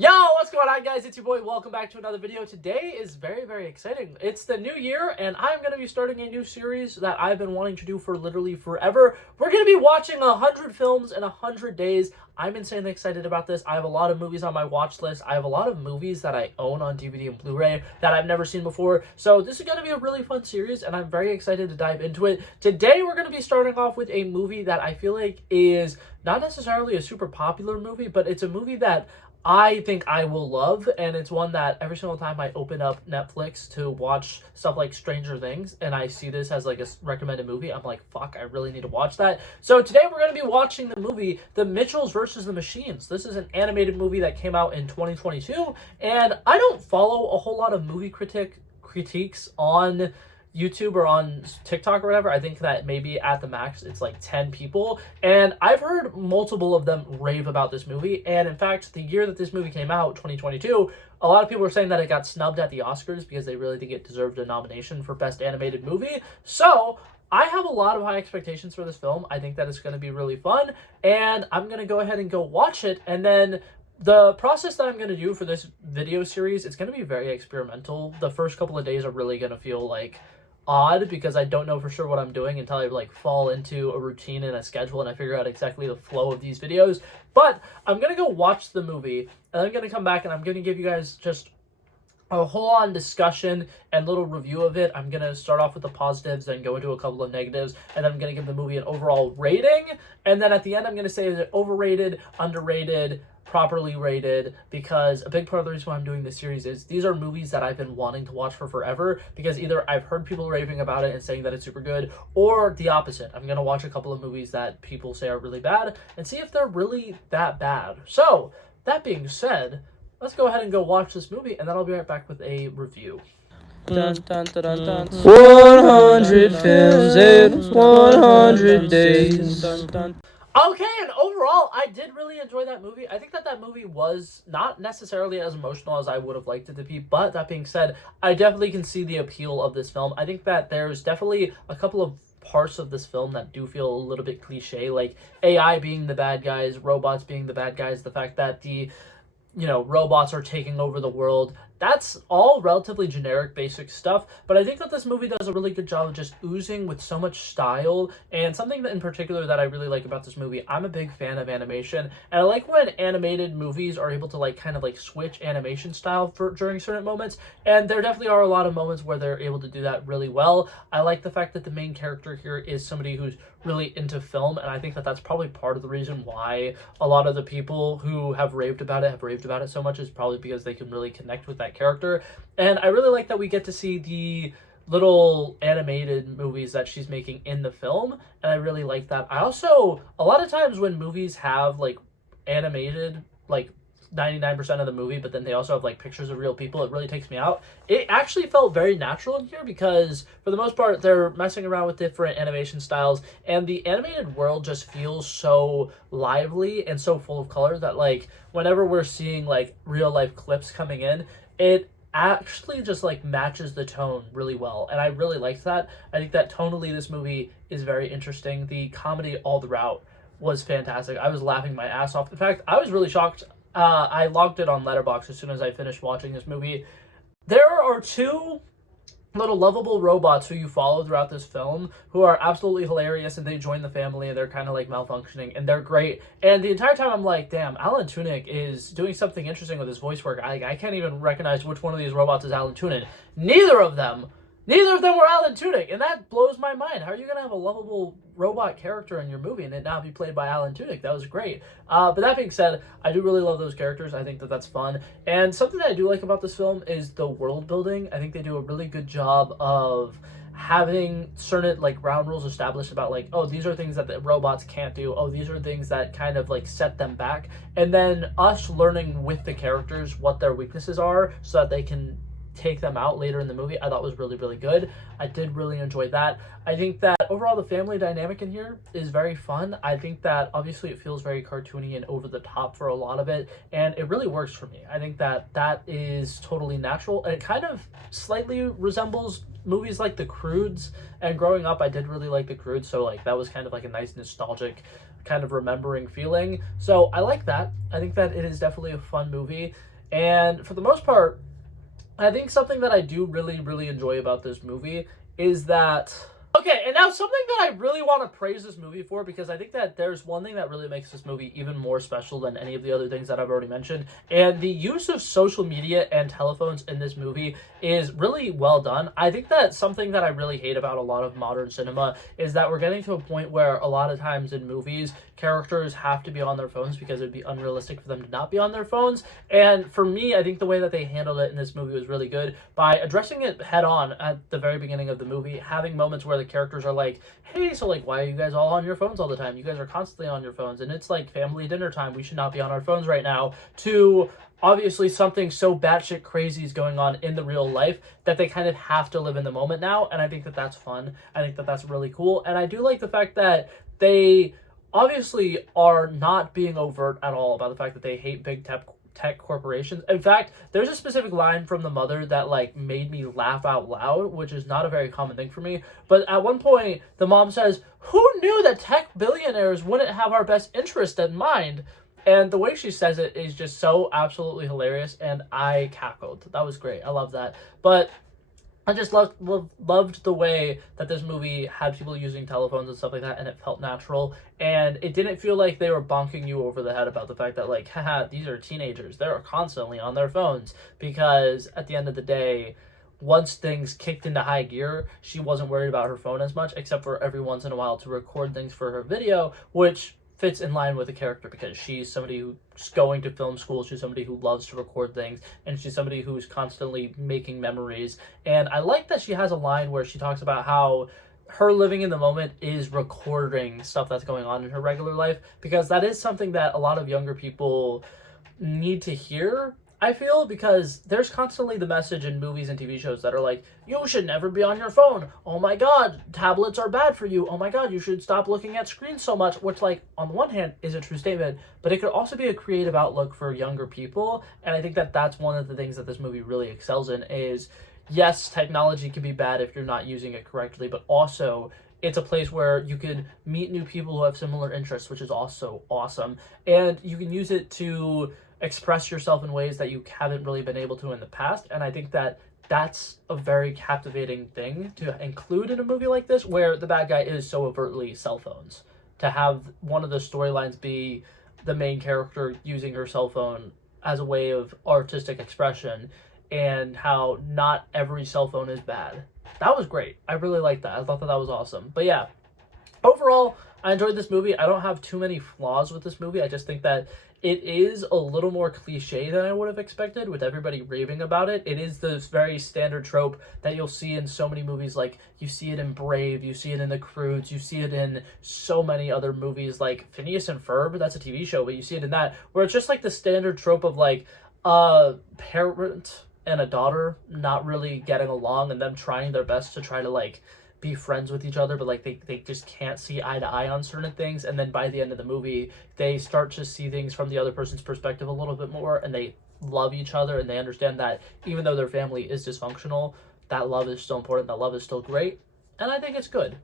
Yo, what's going on, guys? It's your boy. Welcome back to another video. Today is very, very exciting. It's the new year, and I'm going to be starting a new series that I've been wanting to do for literally forever. We're going to be watching 100 films in 100 days. I'm insanely excited about this. I have a lot of movies on my watch list. I have a lot of movies that I own on DVD and Blu-ray that I've never seen before. So this is going to be a really fun series, and I'm very excited to dive into it. Today, we're going to be starting off with a movie that I feel like is not necessarily a super popular movie, but it's a movie that I think I will love, and it's one that every single time I open up Netflix to watch stuff like Stranger Things and I see this as like a recommended movie, I'm like, fuck, I really need to watch that. So today we're going to be watching the movie The Mitchells vs. the Machines. This is an animated movie that came out in 2022, and I don't follow a whole lot of movie critiques on YouTube or on TikTok or whatever. I think that maybe at the max it's like 10 people, and I've heard multiple of them rave about this movie. And in fact, the year that this movie came out, 2022, a lot of people were saying that it got snubbed at the Oscars because they really think it deserved a nomination for Best Animated Movie. So I have a lot of high expectations for this film. I think that it's going to be really fun, and I'm going to go ahead and go watch it. And then the process that I'm going to do for this video series, it's going to be very experimental. The first couple of days are really going to feel like odd because I don't know for sure what I'm doing until I like fall into a routine and a schedule and I figure out exactly the flow of these videos. But I'm gonna go watch the movie, and I'm gonna come back and I'm gonna give you guys just a whole on discussion and little review of it. I'm gonna start off with the positives, then go into a couple of negatives, and then I'm gonna give the movie an overall rating, and then at the end I'm gonna say, is it overrated, underrated, properly rated? Because a big part of the reason why I'm doing this series is these are movies that I've been wanting to watch for forever, because either I've heard people raving about it and saying that it's super good, or the opposite. I'm gonna watch a couple of movies that people say are really bad and see if they're really that bad. So that being said, let's go ahead and go watch this movie, and then I'll be right back with a review. Dun, dun, dun, dun, dun. 100 films in 100 days. Okay, and overall, I did really enjoy that movie. I think that that movie was not necessarily as emotional as I would have liked it to be, but that being said, I definitely can see the appeal of this film. I think that there's definitely a couple of parts of this film that do feel a little bit cliche, like AI being the bad guys, robots being the bad guys, the fact that robots are taking over the world. That's all relatively generic, basic stuff, but I think that this movie does a really good job of just oozing with so much style. And something that in particular that I really like about this movie, I'm a big fan of animation, and I like when animated movies are able to like kind of like switch animation style for during certain moments, and there definitely are a lot of moments where they're able to do that really well. I like the fact that the main character here is somebody who's really into film, and I think that that's probably part of the reason why a lot of the people who have raved about it so much, is probably because they can really connect with that character. And I really like that we get to see the little animated movies that she's making in the film, and I really like that. I also, a lot of times when movies have like animated like 99% of the movie, but then they also have like pictures of real people, it really takes me out. It actually felt very natural in here because for the most part they're messing around with different animation styles, and the animated world just feels so lively and so full of color that like whenever we're seeing like real life clips coming in, it actually just like matches the tone really well, and I really liked that. I think that tonally this movie is very interesting. The comedy all throughout was fantastic. I was laughing my ass off. In fact, I was really shocked. I logged it on Letterboxd as soon as I finished watching this movie. There are two little lovable robots who you follow throughout this film who are absolutely hilarious, and they join the family and they're kind of like malfunctioning and they're great. And the entire time I'm like, damn, Alan Tudyk is doing something interesting with his voice work. I can't even recognize which one of these robots is Alan Tudyk. Neither of them were Alan Tudyk, and that blows my mind. How are you gonna have a lovable robot character in your movie and it not be played by Alan Tudyk? That was great. But that being said, I do really love those characters. I think that that's fun. And something that I do like about this film is the world building. I think they do a really good job of having certain like ground rules established about like, oh, these are things that the robots can't do. Oh, these are things that kind of like set them back. And then us learning with the characters what their weaknesses are so that they can take them out later in the movie, I thought was really, really good. I did really enjoy that. I think that overall the family dynamic in here is very fun. I think that obviously it feels very cartoony and over the top for a lot of it, and it really works for me. I think that that is totally natural, and it kind of slightly resembles movies like The Croods, and growing up I did really like The Croods, so like that was kind of like a nice nostalgic kind of remembering feeling. So I like that. I think that it is definitely a fun movie. And for the most part, I think something that I do really, really enjoy about this movie is that. Okay, and now something that I really want to praise this movie for, because I think that there's one thing that really makes this movie even more special than any of the other things that I've already mentioned, and the use of social media and telephones in this movie is really well done. I think that something that I really hate about a lot of modern cinema is that we're getting to a point where a lot of times in movies, characters have to be on their phones because it'd be unrealistic for them to not be on their phones. And for me, I think the way that they handled it in this movie was really good by addressing it head on at the very beginning of the movie, having moments where the characters are like, hey, so like, why are you guys all on your phones all the time? You guys are constantly on your phones, and it's like family dinner time. We should not be on our phones right now. To obviously something so batshit crazy is going on in the real life that they kind of have to live in the moment now. And I think that that's fun. I think that that's really cool. And I do like the fact that they obviously are not being overt at all about the fact that they hate big tech corporations. In fact, there's a specific line from the mother that like made me laugh out loud, which is not a very common thing for me. But at one point, the mom says, "Who knew that tech billionaires wouldn't have our best interest in mind?" And the way she says it is just so absolutely hilarious, and I cackled. That was great. I love that. But I just loved the way that this movie had people using telephones and stuff like that, and it felt natural. And it didn't feel like they were bonking you over the head about the fact that, like, haha, these are teenagers. They're constantly on their phones. Because at the end of the day, once things kicked into high gear, she wasn't worried about her phone as much, except for every once in a while to record things for her video, which fits in line with the character because she's somebody who's going to film school, she's somebody who loves to record things, and she's somebody who's constantly making memories. And I like that she has a line where she talks about how her living in the moment is recording stuff that's going on in her regular life, because that is something that a lot of younger people need to hear, I feel, because there's constantly the message in movies and TV shows that are like, you should never be on your phone. Oh my god, tablets are bad for you. Oh my god, you should stop looking at screens so much. Which, like, on the one hand is a true statement, but it could also be a creative outlook for younger people. And I think that that's one of the things that this movie really excels in is, yes, technology can be bad if you're not using it correctly, but also it's a place where you can meet new people who have similar interests, which is also awesome. And you can use it to express yourself in ways that you haven't really been able to in the past. And I think that that's a very captivating thing to include in a movie like this, where the bad guy is so overtly cell phones. To have one of the storylines be the main character using her cell phone as a way of artistic expression, and how not every cell phone is bad. That was great. I really liked that. I thought that that was awesome. But yeah, overall, I enjoyed this movie. I don't have too many flaws with this movie. I just think that it is a little more cliche than I would have expected, with everybody raving about it. It is this very standard trope that you'll see in so many movies. Like, you see it in Brave, you see it in The Croods, you see it in so many other movies, like Phineas and Ferb, that's a TV show, but you see it in that, where it's just like the standard trope of like a parent and a daughter not really getting along, and them trying their best to try to like be friends with each other, but like they just can't see eye to eye on certain things. And then by the end of the movie, they start to see things from the other person's perspective a little bit more, and they love each other, and they understand that even though their family is dysfunctional, that love is still important, that love is still great. And I think it's good.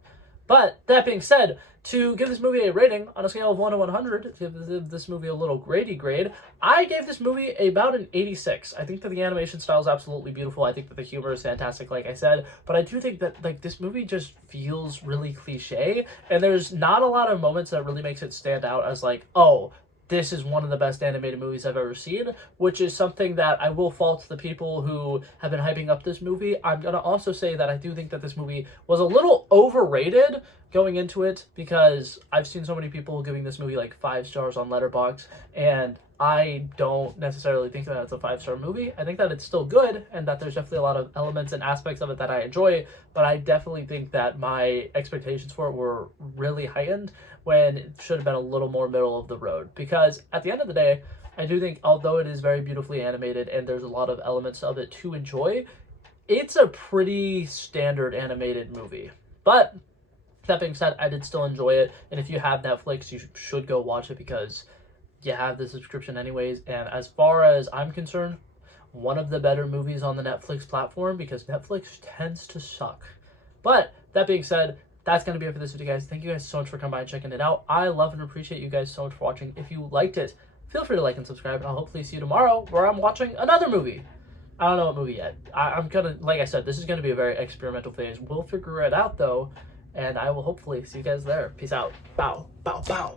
But that being said, to give this movie a rating on a scale of 1 to 100, to give this movie a little grady grade, I gave this movie about an 86. I think that the animation style is absolutely beautiful. I think that the humor is fantastic, like I said. But I do think that like this movie just feels really cliche, and there's not a lot of moments that really makes it stand out as like, oh, this is one of the best animated movies I've ever seen, which is something that I will fault the people who have been hyping up this movie. I'm going to also say that I do think that this movie was a little overrated going into it, because I've seen so many people giving this movie like 5 stars on Letterboxd, and I don't necessarily think that it's a 5-star movie. I think that it's still good, and that there's definitely a lot of elements and aspects of it that I enjoy, but I definitely think that my expectations for it were really heightened when it should have been a little more middle of the road. Because at the end of the day, I do think, although it is very beautifully animated and there's a lot of elements of it to enjoy, it's a pretty standard animated movie. But that being said, I did still enjoy it, and if you have Netflix, you should go watch it, because you have the subscription anyways. And as far as I'm concerned, one of the better movies on the Netflix platform, because Netflix tends to suck. But that being said, that's going to be it for this video, guys. Thank you guys so much for coming by and checking it out. I love and appreciate you guys so much for watching. If you liked it, feel free to like and subscribe. I'll hopefully see you tomorrow where I'm watching another movie. I don't know what movie yet. I'm gonna, like I said, this is gonna be a very experimental phase. We'll figure it out though, and I will hopefully see you guys there. Peace out. Bow, bow, bow.